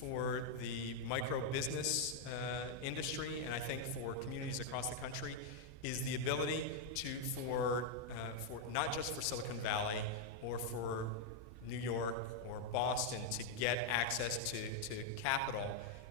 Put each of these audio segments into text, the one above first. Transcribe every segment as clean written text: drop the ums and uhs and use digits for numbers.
for the micro business industry, and I think for communities across the country, is the ability for not just for Silicon Valley or for New York or Boston to get access to capital.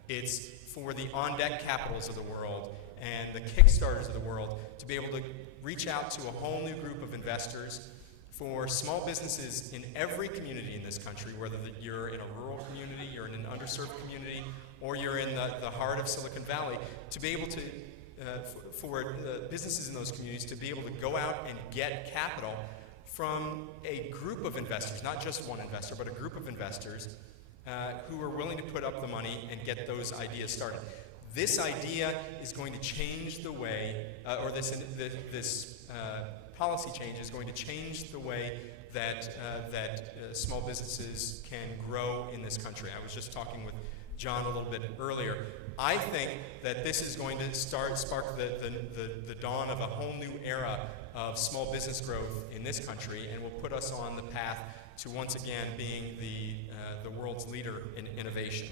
It's for the on-deck capitals of the world and the Kickstarters of the world to be able to reach out to a whole new group of investors, for small businesses in every community in this country, whether you're in a rural community, you're in an underserved community, or you're in the heart of Silicon Valley, to be able to, for businesses in those communities to be able to go out and get capital from a group of investors, not just one investor, but a group of investors who are willing to put up the money and get those ideas started. This idea is going to change the way, or this policy change is going to change the way that small businesses can grow in this country. I was just talking with John a little bit earlier. I think that this is going to spark the dawn of a whole new era of small business growth in this country, and will put us on the path to once again being the world's leader in innovation.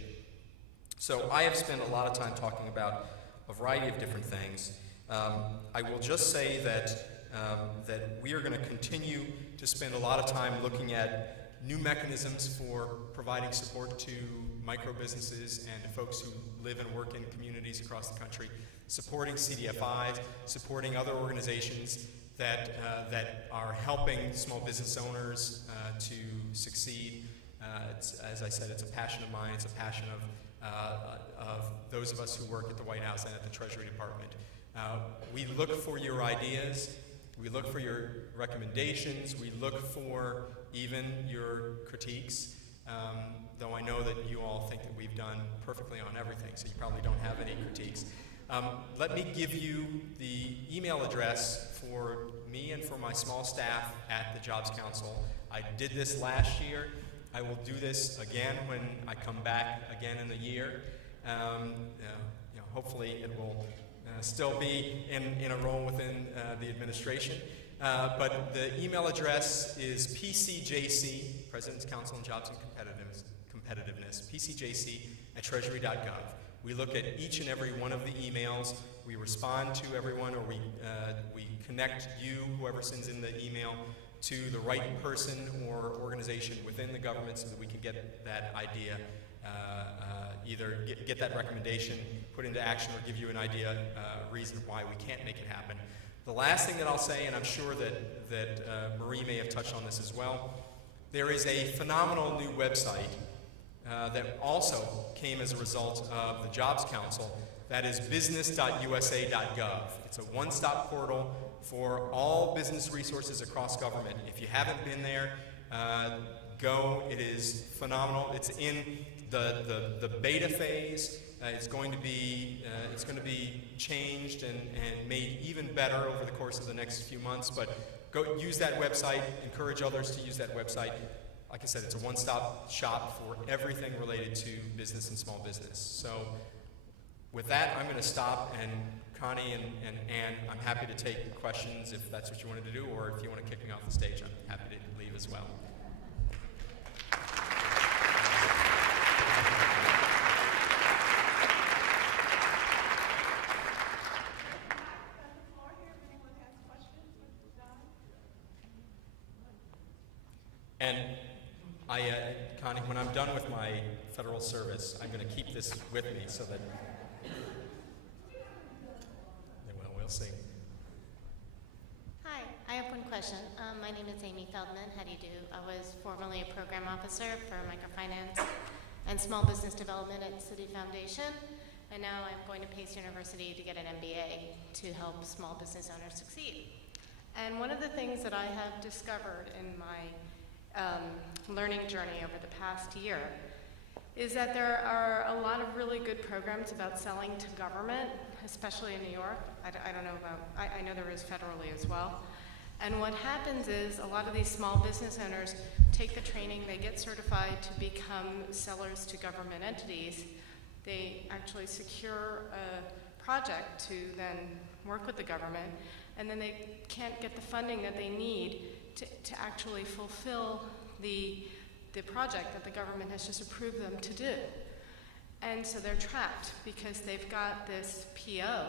So I have spent a lot of time talking about a variety of different things. I will just say that we are going to continue to spend a lot of time looking at new mechanisms for providing support to micro businesses and to folks who live and work in communities across the country, supporting CDFIs, supporting other organizations that are helping small business owners to succeed. As I said, it's a passion of mine. It's a passion of those of us who work at the White House and at the Treasury Department. We look for your ideas. We look for your recommendations. We look for even your critiques, though I know that you all think that we've done perfectly on everything, so you probably don't have any critiques. Let me give you the email address for me and for my small staff at the Jobs Council. I did this last year. I will do this again when I come back again in the year. Hopefully it will still be in a role within the administration. But the email address is PCJC, President's Council on Jobs and Competitiveness, PCJC@treasury.gov. We look at each and every one of the emails. We respond to everyone, or we connect you, whoever sends in the email, to the right person or organization within the government so that we can get that idea, either get that recommendation put into action or give you an idea, reason why we can't make it happen. The last thing that I'll say, and I'm sure that Marie may have touched on this as well, there is a phenomenal new website that also came as a result of the Jobs Council. That is business.usa.gov. It's a one-stop portal for all business resources across government. If you haven't been there, go. It is phenomenal. It's in the beta phase. It's going to be changed and made even better over the course of the next few months. But go use that website. Encourage others to use that website. Like I said, it's a one-stop shop for everything related to business and small business. So with that, I'm going to stop, and Connie and Ann, I'm happy to take questions if that's what you wanted to do, or if you want to kick me off the stage, I'm happy to leave as well. And Connie, when I'm done with my federal service, I'm going to keep this with me so that we'll see. Hi, I have one question. My name is Amy Feldman. How do you do? I was formerly a program officer for microfinance and small business development at Citi Foundation, and now I'm going to Pace University to get an MBA to help small business owners succeed. And one of the things that I have discovered in my learning journey over the past year is that there are a lot of really good programs about selling to government, especially in New York. I don't know about, I know there is federally as well. And what happens is a lot of these small business owners take the training, they get certified to become sellers to government entities. They actually secure a project to then work with the government, and then they can't get the funding that they need to actually fulfill the project that the government has just approved them to do. And so they're trapped because they've got this PO,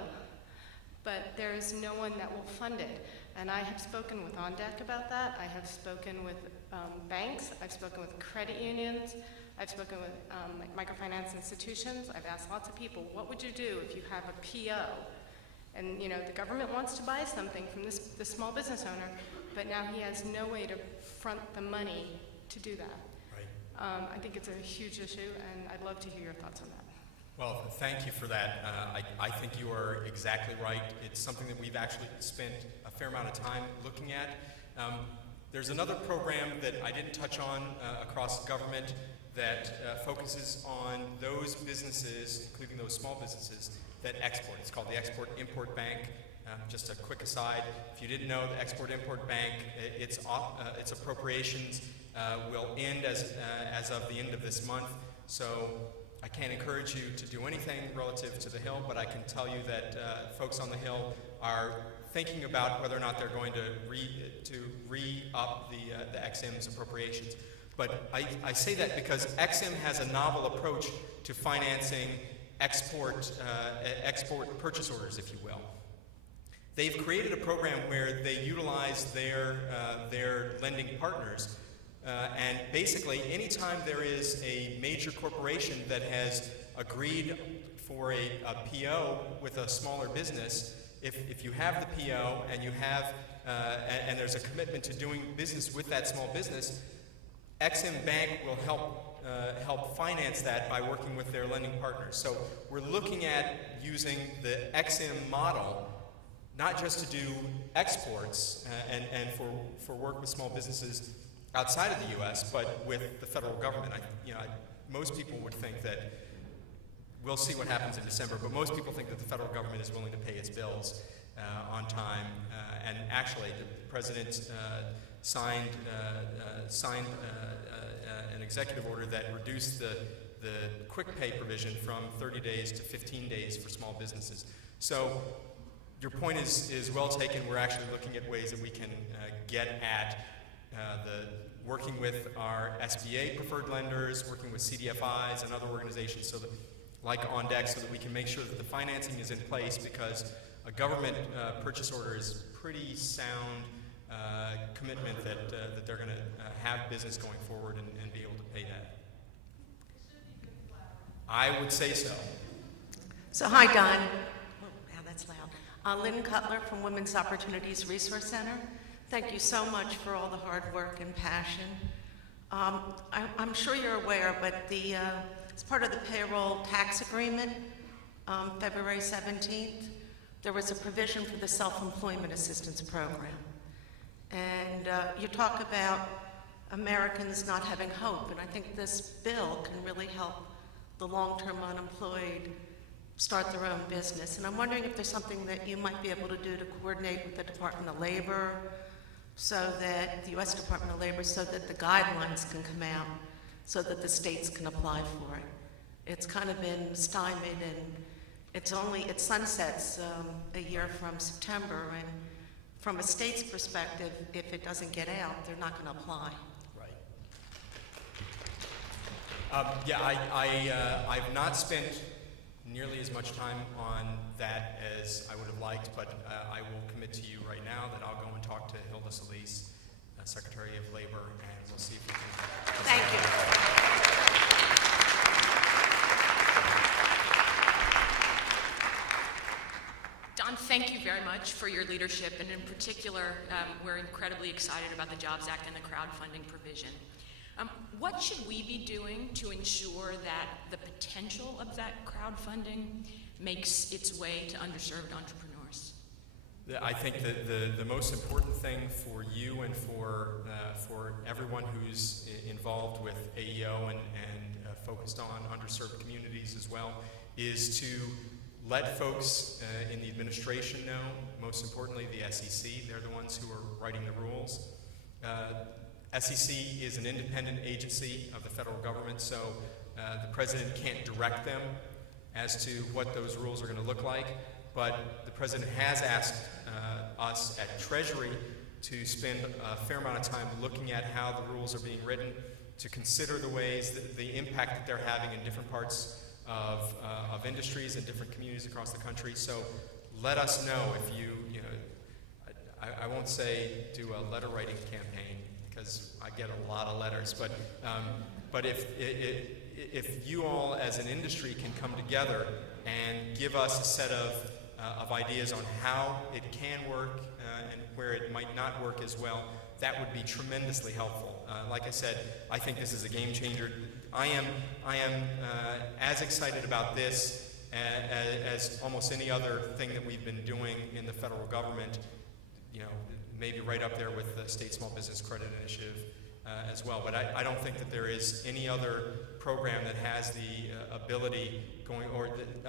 but there's no one that will fund it. And I have spoken with OnDeck about that. I have spoken with banks. I've spoken with credit unions. I've spoken with like microfinance institutions. I've asked lots of people, what would you do if you have a PO? And you know, the government wants to buy something from this small business owner, but now he has no way to front the money to do that. Right. I think it's a huge issue, and I'd love to hear your thoughts on that. Well, thank you for that. I think you are exactly right. It's something that we've actually spent a fair amount of time looking at. There's another program that I didn't touch on across government that focuses on those businesses, including those small businesses, that export. It's called the Export-Import Bank. Just a quick aside, if you didn't know, the Export-Import Bank, its appropriations will end as of the end of this month. So I can't encourage you to do anything relative to the Hill, but I can tell you that folks on the Hill are thinking about whether or not they're going to re-up the XM's appropriations. But I say that because XM has a novel approach to financing export purchase orders, if you will. They've created a program where they utilize their lending partners, and basically anytime there is a major corporation that has agreed for a PO with a smaller business, if you have the PO and you have and there's a commitment to doing business with that small business, XM Bank will help finance that by working with their lending partners. So we're looking at using the XM model not just to do exports and for work with small businesses outside of the U.S., but with the federal government. Most people would think that, we'll see what happens in December, but most people think that the federal government is willing to pay its bills on time. And actually, the president signed an executive order that reduced the quick pay provision from 30 days to 15 days for small businesses. So your point is well taken. We're actually looking at ways that we can get at working with our SBA preferred lenders, working with CDFIs and other organizations so that, like OnDeck, so that we can make sure that the financing is in place, because a government purchase order is pretty sound commitment that they're going to have business going forward and be able to pay that. I would say so. So hi, Don. Oh, wow, that's loud. Lynn Cutler from Women's Opportunities Resource Center. Thank you so much for all the hard work and passion. I'm sure you're aware, but as part of the payroll tax agreement, February 17th, there was a provision for the self-employment assistance program. And you talk about Americans not having hope, and I think this bill can really help the long-term unemployed start their own business. And I'm wondering if there's something that you might be able to do to coordinate with the Department of Labor, so that the U.S. Department of Labor, so that the guidelines can come out, so that the states can apply for it. It's kind of been stymied, and it sunsets a year from September, and from a state's perspective, if it doesn't get out, they're not going to apply. Right. I've not spent nearly as much time on that as I would have liked, but I will commit to you right now that I'll go and talk to Hilda Solis, Secretary of Labor, and we'll see if we can. Thank you. Don, thank you very much for your leadership, and in particular, we're incredibly excited about the JOBS Act and the crowdfunding provision. What should we be doing to ensure that the potential of that crowdfunding makes its way to underserved entrepreneurs? I think that the most important thing for you and for everyone who's involved with AEO and focused on underserved communities as well is to let folks in the administration know, most importantly the SEC, they're the ones who are writing the rules. SEC is an independent agency of the federal government, so the president can't direct them as to what those rules are going to look like, but the president has asked us at Treasury to spend a fair amount of time looking at how the rules are being written, to consider the ways, the impact that they're having in different parts of industries and different communities across the country. So let us know if you know, I won't say do a letter writing campaign because I get a lot of letters, but if you all as an industry can come together and give us a set of ideas on how it can work and where it might not work as well, that would be tremendously helpful. Like I said, I think this is a game changer. I am as excited about this as almost any other thing that we've been doing in the federal government, you know, maybe right up there with the State Small Business Credit Initiative as well. But I don't think that there is any other program that has the ability going, or the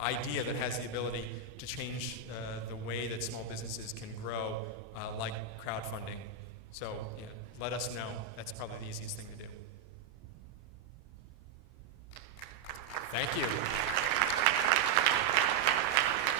idea that has the ability to change the way that small businesses can grow like crowdfunding. So yeah, let us know. That's probably the easiest thing to do. Thank you.